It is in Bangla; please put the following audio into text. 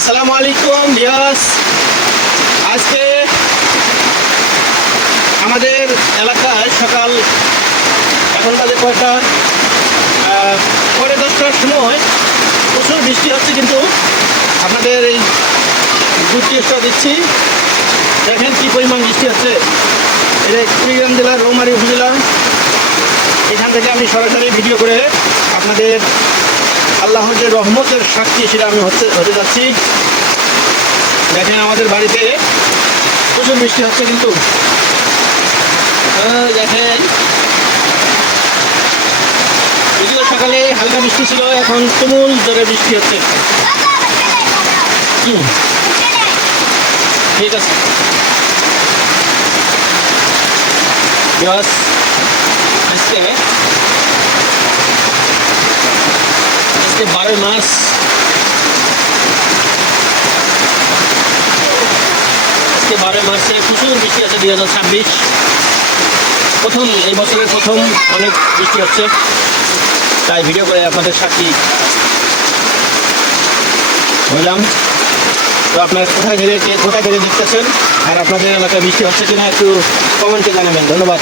আসসালামু আলাইকুম ভিউয়ার্স। আজকে আমাদের এলাকায় সকাল এখন বাজে কয়টা, 10:30টার সময় প্রচুর বৃষ্টি হচ্ছে, কিন্তু আপনাদের এই গুটিটা দিচ্ছি, দেখেন কি পরিমাণ বৃষ্টি হচ্ছে। এটা কুড়িগ্রাম জেলার রৌমারী উপজেলা। এখান থেকে আমি সরাসরি ভিডিও করে আপনাদের আল্লাহর যে রহমতের সাক্ষী সেটা আমি হতে যাচ্ছি। দেখেন আমাদের বাড়িতে প্রচুর বৃষ্টি হচ্ছে, কিন্তু দেখেন যদিও সকালে হালকা বৃষ্টি ছিল, এখন তুমুল জোরে বৃষ্টি হচ্ছে। ঠিক আছে আজকে 12 মার্চ, আজকে 12 মার্চে প্রচুর বৃষ্টি আছে। 2026 প্রথম, এই বছরের প্রথম অনেক বৃষ্টি হচ্ছে, তাই ভিডিও করে আপনাদের সাক্ষী বললাম। তো আপনার কোথায় ঘিরে দেখতেছেন আর আপনাদের এলাকায় বৃষ্টি হচ্ছে কিনা একটু কমেন্টে জানাবেন। ধন্যবাদ।